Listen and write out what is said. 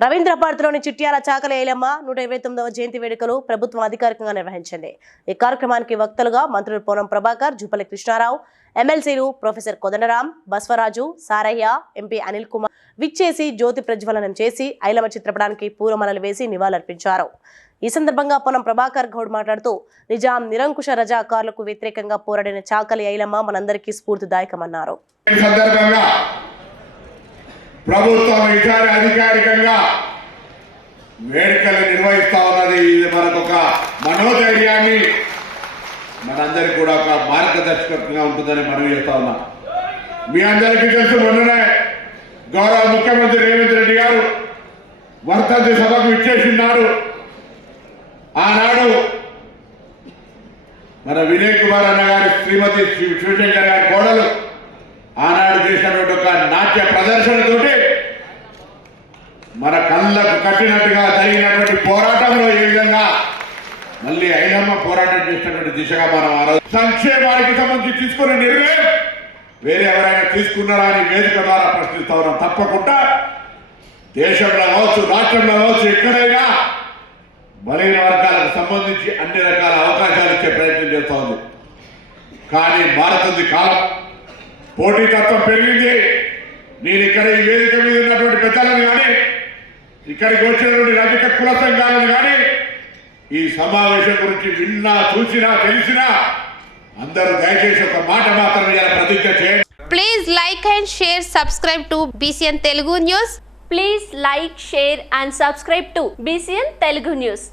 రవీంద్ర చిట్యాల చాకలి ఐలమ్మ నూట ఇరవై తొమ్మిదవ జయంతి వేడుకలు ప్రభుత్వం అధికారికంగా నిర్వహించింది. ఈ కార్యక్రమానికి వక్తలుగా మంత్రులు పూనం ప్రభాకర్ జుపల్లి కృష్ణారావు ఎమ్మెల్సీలు ప్రొఫెసర్ కొదండరాం బస్వరాజు సారయ్య ఎంపీ అనిల్ కుమార్ విచ్చేసి జ్యోతి ప్రజ్వలనం చేసి ఐలమ్మ చిత్రపటానికి పూలమలలు వేసి నివాళులర్పించారు. ఈ సందర్భంగా పొనం ప్రభాకర్ గౌడ్ మాట్లాడుతూ నిజాం నిరంకుశ రజాకారులకు వ్యతిరేకంగా పోరాడిన చాకలి ఐలమ్మ మనందరికీ స్ఫూర్తిదాయకమన్నారు. సందర్భంగా ప్రభుత్వం ఈసారి అధికారికంగా వేడుకలు నిర్వహిస్తా ఉన్నది. ఇది మనకొక మనోధైర్యాన్ని మనందరికి కూడా ఒక మార్గదర్శకంగా ఉంటుందని మనం చేస్తా ఉన్నాం. మీ అందరికీ తెలుసు మొన్ననే గౌరవ ముఖ్యమంత్రి రేవంత్ రెడ్డి గారు వర్తంతి సభకు ఇచ్చేసినారు ఆనాడు మన వినయ్ కుమార్ అన్న గారి శ్రీమతి శ్రీ శివశంకర్ గారి కోడలు నాట్య ప్రదర్శనతోటి మన కళ్ళకు కట్టినట్టుగా జరిగినటువంటి పోరాటంలో ఏ విధంగా మళ్ళీ అయినమ్మ పోరాటం చేసినటువంటి దిశగా మనం ఆ రోజు సంక్షేమానికి సంబంధించి తీసుకున్న నిర్ణయం వేరే ఎవరైనా తీసుకున్నారా అని వేదిక ద్వారా ప్రశ్నిస్తా ఉన్నాం తప్పకుండా దేశంలో కావచ్చు రాష్ట్రంలో కావచ్చు ఎక్కడైనా బలైన వర్గాలకు సంబంధించి అన్ని రకాల అవకాశాలు ఇచ్చే ప్రయత్నం చేస్తూ ఉంది. కానీ మారుతుంది కాలం. పోటీతత్వం పెరిగింది. నేను ఇక్కడ ఈ వేదిక మీద ఉన్నటువంటి పెద్దలను కానీ ఇక్కడికి వచ్చినటువంటి రజక కుల సంఘాలను కానీ ఈ సమావేశం గురించి విన్నా చూసినా తెలిసినా అందరూ దయచేసి ఒక మాట మాత్రం ఇలా ప్రతిజ్ఞ చేయండి. Please like and share subscribe to BCN Telugu news please like share and subscribe to BCN Telugu news